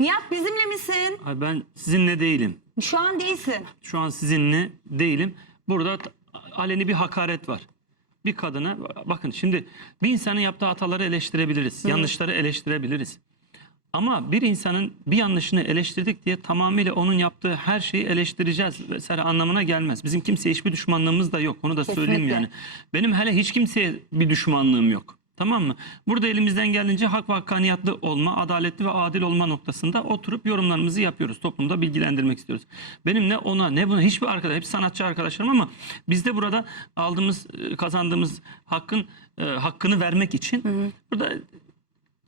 Nihat bizimle misin? Ay, ben sizinle değilim. Şu an değilsin. Şu an sizinle değilim. Burada aleni bir hakaret var. Bir kadına bakın, şimdi bir insanın yaptığı hataları eleştirebiliriz. Yanlışları eleştirebiliriz. Ama bir insanın bir yanlışını eleştirdik diye tamamıyla onun yaptığı her şeyi eleştireceğiz vesaire anlamına gelmez. Bizim kimseye hiçbir düşmanlığımız da yok. Onu da söyleyeyim Kesinlikle. yani. Benim hele hiç kimseye bir düşmanlığım yok. Tamam mı? Burada elimizden geldiğince hak ve hakkaniyetli olma, adaletli ve adil olma noktasında oturup yorumlarımızı yapıyoruz. Toplumda bilgilendirmek istiyoruz. Benim ne ona ne buna hiçbir arkadaş, hep sanatçı arkadaşlarım, ama biz de burada aldığımız, kazandığımız hakkını vermek için burada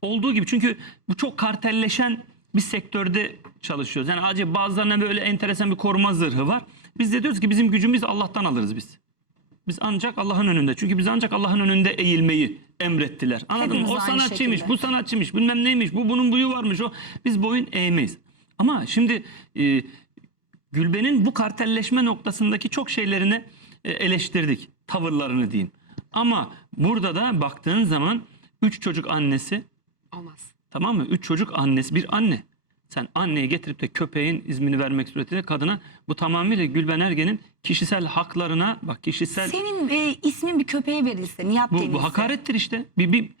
olduğu gibi, çünkü bu çok kartelleşen bir sektörde çalışıyoruz. Yani acaba bazılarına böyle enteresan bir koruma zırhı var. Biz de diyoruz ki bizim gücümüzü Allah'tan alırız biz. Biz ancak Allah'ın önünde. Çünkü biz ancak Allah'ın önünde eğilmeyi emrettiler. Anladın Hepimiz mı? O aynı sanatçıymış, şekilde. bu sanatçıymış, bilmem neymiş, bu bunun buyu varmış. O biz boyun eğmeyiz. Ama şimdi Gülben'in bu kartelleşme noktasındaki çok şeylerini eleştirdik. Tavırlarını diyeyim. Ama burada da baktığın zaman 3 çocuk annesi, Olmaz. tamam mı? 3 çocuk annesi, bir anne. Sen anneye getirip de köpeğin ismini vermek suretiyle kadına, bu tamamıyla Gülben Ergen'in kişisel haklarına, bak kişisel, Senin ismin bir köpeğe verilse, Nihat denilse. bu hakarettir işte.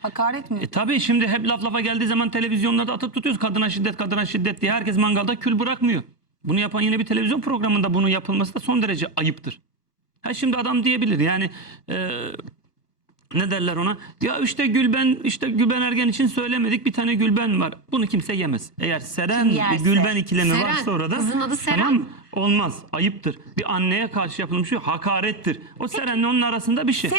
Hakaret mi? Tabii şimdi hep laf lafa geldiği zaman televizyonlarda atıp tutuyoruz kadına şiddet, kadına şiddet diye. Herkes mangalda kül bırakmıyor. Bunu yapan yine bir televizyon programında bunun yapılması da son derece ayıptır. Ha şimdi adam diyebilir yani, ne derler ona? Ya işte Gülben Ergen için söylemedik, bir tane Gülben var. Bunu kimse yemez. Eğer Seren Kim ve yerse. Gülben ikilemi Seren, varsa orada, kızın adı Seren. tamam mı? Olmaz. Ayıptır. Bir anneye karşı yapılmış bir hakarettir. O Seren'le onun arasında bir şey.